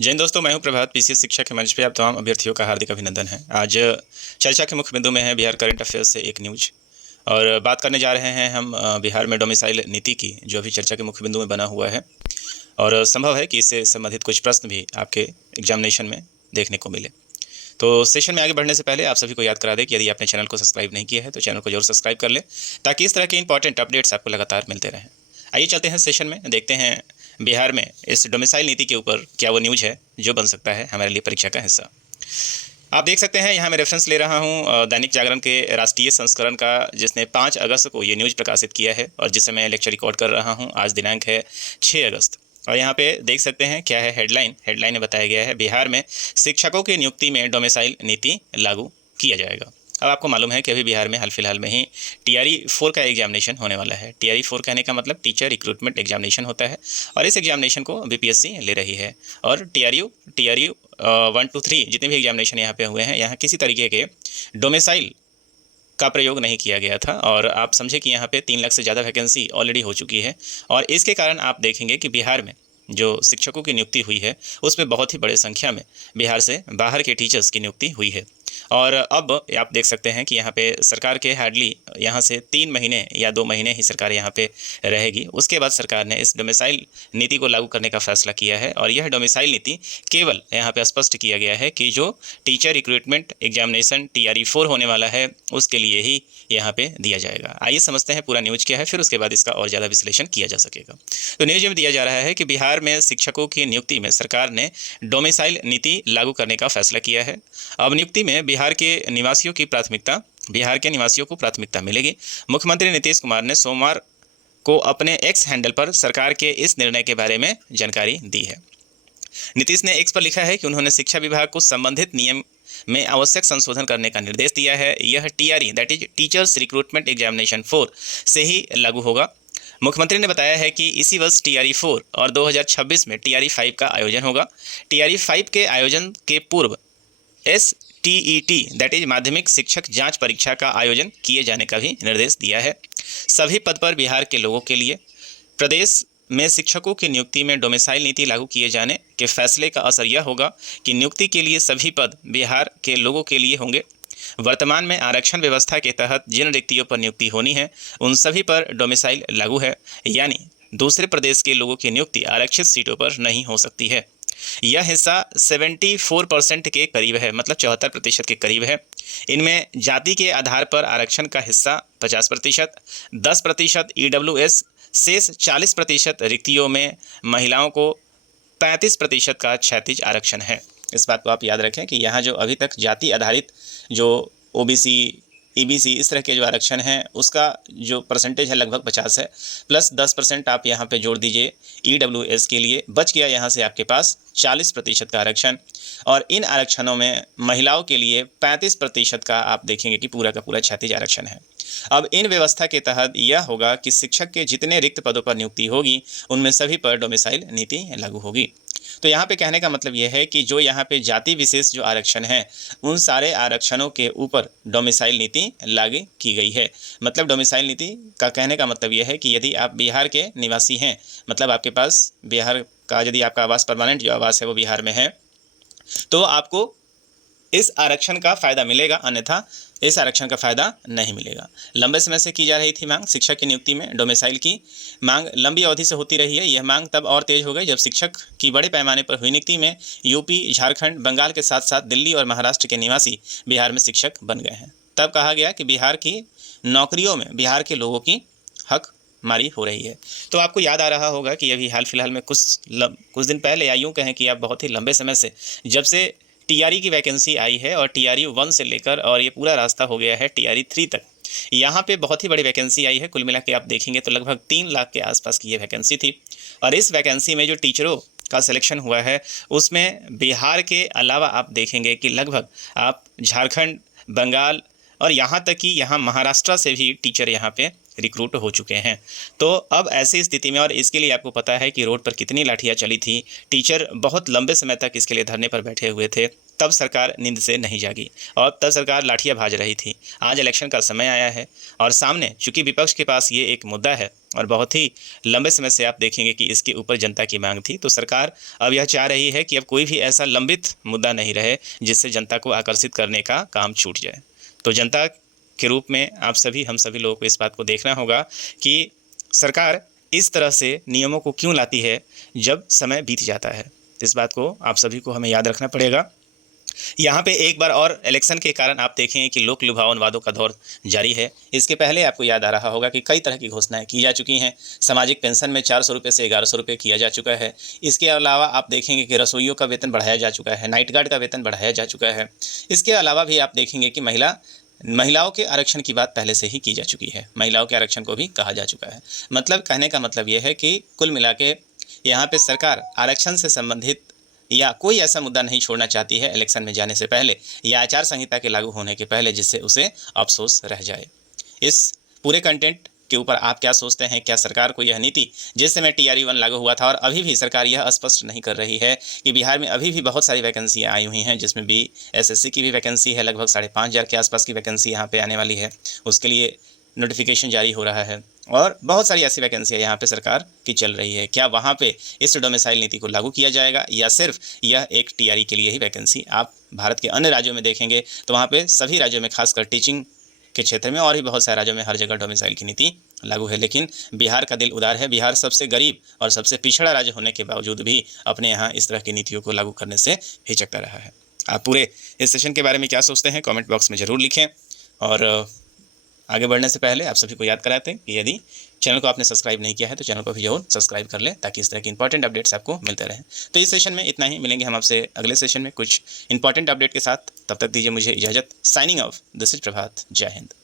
जय हिंद दोस्तों, मैं हूं प्रभात। पीसीएस शिक्षा के मंच पे आप तमाम अभ्यर्थियों का हार्दिक अभिनंदन है। आज चर्चा के मुख्य बिंदु में है बिहार करंट अफेयर्स से एक न्यूज, और बात करने जा रहे हैं हम बिहार में डोमिसाइल नीति की, जो अभी चर्चा के मुख्य बिंदु में बना हुआ है। और संभव है कि इससे संबंधित कुछ प्रश्न भी आपके एग्जामिनेशन में देखने को मिले। तो सेशन में आगे बढ़ने से पहले आप सभी को याद करा दें कि यदि आपने चैनल को सब्सक्राइब नहीं किया है तो चैनल को जरूर सब्सक्राइब कर लें, ताकि इस तरह के इंपॉर्टेंट अपडेट्स आपको लगातार मिलते रहें। आइए चलते हैं सेशन में, देखते हैं बिहार में इस डोमिसाइल नीति के ऊपर क्या वो न्यूज़ है जो बन सकता है हमारे लिए परीक्षा का हिस्सा। आप देख सकते हैं, यहाँ मैं रेफरेंस ले रहा हूँ दैनिक जागरण के राष्ट्रीय संस्करण का, जिसने 5 अगस्त को ये न्यूज़ प्रकाशित किया है और जिससे मैं लेक्चर रिकॉर्ड कर रहा हूँ। आज दिनांक है 6 अगस्त। और यहाँ पे देख सकते हैं क्या है हेडलाइन में बताया गया है, बिहार में शिक्षकों की नियुक्ति में डोमिसाइल नीति लागू किया जाएगा। अब आपको मालूम है कि अभी बिहार में हाल फिलहाल में ही TRE 4 का एग्जामिनेशन होने वाला है। TRE 4 कहने का मतलब टीचर रिक्रूटमेंट एग्जामिनेशन होता है, और इस एग्जामिनेशन को BPSC ले रही है। और TRE 1 to 3 जितने भी एग्जामिनेशन यहाँ पे हुए हैं, यहाँ किसी तरीके के डोमिसाइल का प्रयोग नहीं किया गया था। और आप समझे कि यहाँ पे 3 लाख से ज़्यादा वैकेंसी ऑलरेडी हो चुकी है, और इसके कारण आप देखेंगे कि बिहार में जो शिक्षकों की नियुक्ति हुई है उसमें बहुत ही बड़े संख्या में बिहार से बाहर के टीचर्स की नियुक्ति हुई है। और अब आप देख सकते हैं कि यहाँ पे सरकार के हार्डली यहाँ से 3 महीने या 2 महीने ही सरकार यहाँ पे रहेगी। उसके बाद सरकार ने इस डोमिसाइल नीति को लागू करने का फैसला किया है, और यह डोमिसाइल नीति केवल यहाँ पे स्पष्ट किया गया है कि जो टीचर रिक्रूटमेंट एग्जामिनेशन TRE 4 होने वाला है उसके लिए ही यहाँ पे दिया जाएगा। आइए समझते हैं पूरा न्यूज़ क्या है, फिर उसके बाद इसका और ज़्यादा विश्लेषण किया जा सकेगा। तो न्यूज़ में दिया जा रहा है कि बिहार में शिक्षकों की नियुक्ति में सरकार ने डोमिसाइल नीति लागू करने का फैसला किया है। अब नियुक्ति में बिहार के निवासियों को प्राथमिकता मिलेगी। मुख्यमंत्री नीतीश कुमार ने सोमवार को अपने एक्स हैंडल पर सरकार के इस निर्णय के बारे में जानकारी दी है। नीतीश ने एक्स पर लिखा है कि उन्होंने शिक्षा विभाग को संबंधित नियम में आवश्यक संशोधन करने का निर्देश दिया है। यह TRE that is teachers recruitment examination 4 से ही लागू होगा। मुख्यमंत्री ने बताया है कि इसी वर्ष TRE 4 और 2026 में TRE 5 का आयोजन होगा। TRE 5 के आयोजन के पूर्व STET दैट इज माध्यमिक शिक्षक जांच परीक्षा का आयोजन किए जाने का भी निर्देश दिया है। सभी पद पर बिहार के लोगों के लिए प्रदेश में शिक्षकों की नियुक्ति में डोमिसाइल नीति लागू किए जाने के फैसले का असर यह होगा कि नियुक्ति के लिए सभी पद बिहार के लोगों के लिए होंगे। वर्तमान में आरक्षण व्यवस्था के तहत जिन रिक्तियों पर नियुक्ति होनी है उन सभी पर डोमिसाइल लागू है, यानी दूसरे प्रदेश के लोगों की नियुक्ति आरक्षित सीटों पर नहीं हो सकती है। यह हिस्सा 74% के करीब है, मतलब 74% के करीब है। इनमें जाति के आधार पर आरक्षण का हिस्सा 50%, 10% EWS, शेष 40% रिक्तियों में महिलाओं को 35% का क्षैतिज आरक्षण है। इस बात को आप याद रखें कि यहाँ जो अभी तक जाति आधारित जो OBC EBC इस तरह के जो आरक्षण हैं उसका जो परसेंटेज है लगभग 50 है, प्लस 10% आप यहाँ पे जोड़ दीजिए EWS के लिए, बच गया यहाँ से आपके पास 40% का आरक्षण। और इन आरक्षणों में महिलाओं के लिए 35% का आप देखेंगे कि पूरा का पूरा क्षैतिज आरक्षण है। अब इन व्यवस्था के तहत यह होगा कि शिक्षक के जितने रिक्त पदों पर नियुक्ति होगी उनमें सभी पर डोमिसाइल नीति लागू होगी। तो यहाँ पे कहने का मतलब यह है कि जो यहाँ पे जाति विशेष जो आरक्षण है उन सारे आरक्षणों के ऊपर डोमिसाइल नीति लागू की गई है। मतलब डोमिसाइल नीति का कहने का मतलब यह है कि यदि आप बिहार के निवासी हैं, मतलब आपके पास बिहार का यदि आपका आवास परमानेंट जो आवास है वो बिहार में है, तो आपको इस आरक्षण का फ़ायदा मिलेगा, अन्यथा इस आरक्षण का फ़ायदा नहीं मिलेगा। लंबे समय से की जा रही थी मांग शिक्षक की नियुक्ति में डोमिसाइल की मांग लंबी अवधि से होती रही है। यह मांग तब और तेज हो गई जब शिक्षक की बड़े पैमाने पर हुई नियुक्ति में यूपी, झारखंड, बंगाल के साथ साथ दिल्ली और महाराष्ट्र के निवासी बिहार में शिक्षक बन गए हैं। तब कहा गया कि बिहार की नौकरियों में बिहार के लोगों की हक मारी हो रही है। तो आपको याद आ रहा होगा कि अभी हाल फिलहाल में कुछ दिन पहले, या यूँ कहें कि आप बहुत ही लंबे समय से, जब से TRE की वैकेंसी आई है और TRE 1 से लेकर और ये पूरा रास्ता हो गया है TRE 3 तक, यहाँ पे बहुत ही बड़ी वैकेंसी आई है। कुल मिला के आप देखेंगे तो लगभग 3 लाख के आसपास की ये वैकेंसी थी। और इस वैकेंसी में जो टीचरों का सिलेक्शन हुआ है उसमें बिहार के अलावा आप देखेंगे कि लगभग आप झारखंड, बंगाल और यहाँ तक कि यहाँ महाराष्ट्र से भी टीचर यहाँ पे रिक्रूट हो चुके हैं। तो अब ऐसी स्थिति में, और इसके लिए आपको पता है कि रोड पर कितनी लाठियाँ चली थी, टीचर बहुत लंबे समय तक इसके लिए धरने पर बैठे हुए थे, तब सरकार नींद से नहीं जागी और तब सरकार लाठियाँ भाज रही थी। आज इलेक्शन का समय आया है और सामने चूंकि विपक्ष के पास ये एक मुद्दा है और बहुत ही लंबे समय से आप देखेंगे कि इसके ऊपर जनता की मांग थी, तो सरकार अब यह चाह रही है कि अब कोई भी ऐसा लंबित मुद्दा नहीं रहे जिससे जनता को आकर्षित करने का काम छूट जाए। तो जनता के रूप में आप सभी, हम सभी लोगों को इस बात को देखना होगा कि सरकार इस तरह से नियमों को क्यों लाती है जब समय बीत जाता है। इस बात को आप सभी को हमें याद रखना पड़ेगा। यहाँ पे एक बार और इलेक्शन के कारण आप देखेंगे कि लोक लुभावन वादों का दौर जारी है। इसके पहले आपको याद आ रहा होगा कि कई तरह की घोषणाएं की जा चुकी हैं। सामाजिक पेंशन में 400 रुपये से 1100 रुपये किया जा चुका है। इसके अलावा आप देखेंगे कि रसोइयों का वेतन बढ़ाया जा चुका है, नाइट गार्ड का वेतन बढ़ाया जा चुका है। इसके अलावा भी आप देखेंगे कि महिलाओं के आरक्षण की बात पहले से ही की जा चुकी है, महिलाओं के आरक्षण को भी कहा जा चुका है। मतलब कहने का मतलब ये है कि कुल मिला के यहाँ पे सरकार आरक्षण से संबंधित या कोई ऐसा मुद्दा नहीं छोड़ना चाहती है इलेक्शन में जाने से पहले या आचार संहिता के लागू होने के पहले जिससे उसे अफसोस रह जाए। इस पूरे कंटेंट के ऊपर आप क्या सोचते हैं? क्या सरकार को यह नीति, जिस समय TRE 1 लागू हुआ था और अभी भी सरकार यह स्पष्ट नहीं कर रही है कि बिहार में अभी भी बहुत सारी वैकेंसियाँ आई हुई हैं, जिसमें भी SSC की भी वैकेंसी है, लगभग 5,500 के आसपास की वैकेंसी यहाँ पे आने वाली है, उसके लिए नोटिफिकेशन जारी हो रहा है और बहुत सारी ऐसी वैकेंसियाँ यहाँ पे सरकार की चल रही है। क्या वहाँ पे इस डोमिसाइल नीति को लागू किया जाएगा या सिर्फ यह एक TRE के लिए ही वैकेंसी? आप भारत के अन्य राज्यों में देखेंगे तो वहाँ पे सभी राज्यों में, खासकर टीचिंग के क्षेत्र में और भी बहुत सारे राज्यों में हर जगह डोमिसाइल की नीति लागू है। लेकिन बिहार का दिल उदार है। बिहार सबसे गरीब और सबसे पिछड़ा राज्य होने के बावजूद भी अपने यहाँ इस तरह की नीतियों को लागू करने से हिचकता रहा है। आप पूरे इस सेशन के बारे में क्या सोचते हैं? कमेंट बॉक्स में ज़रूर लिखें। और आगे बढ़ने से पहले आप सभी को याद कराते हैं कि यदि चैनल को आपने सब्सक्राइब नहीं किया है तो चैनल को भी जरूर सब्सक्राइब कर लें ताकि इस तरह की इंपॉर्टेंट अपडेट्स आपको मिलते रहें। तो इस सेशन में इतना ही, मिलेंगे हम आपसे अगले सेशन में कुछ इंपॉर्टेंट अपडेट के साथ। तब तक दीजिए मुझे इजाज़त। साइनिंग ऑफ, दिस इज प्रभात। जय हिंद।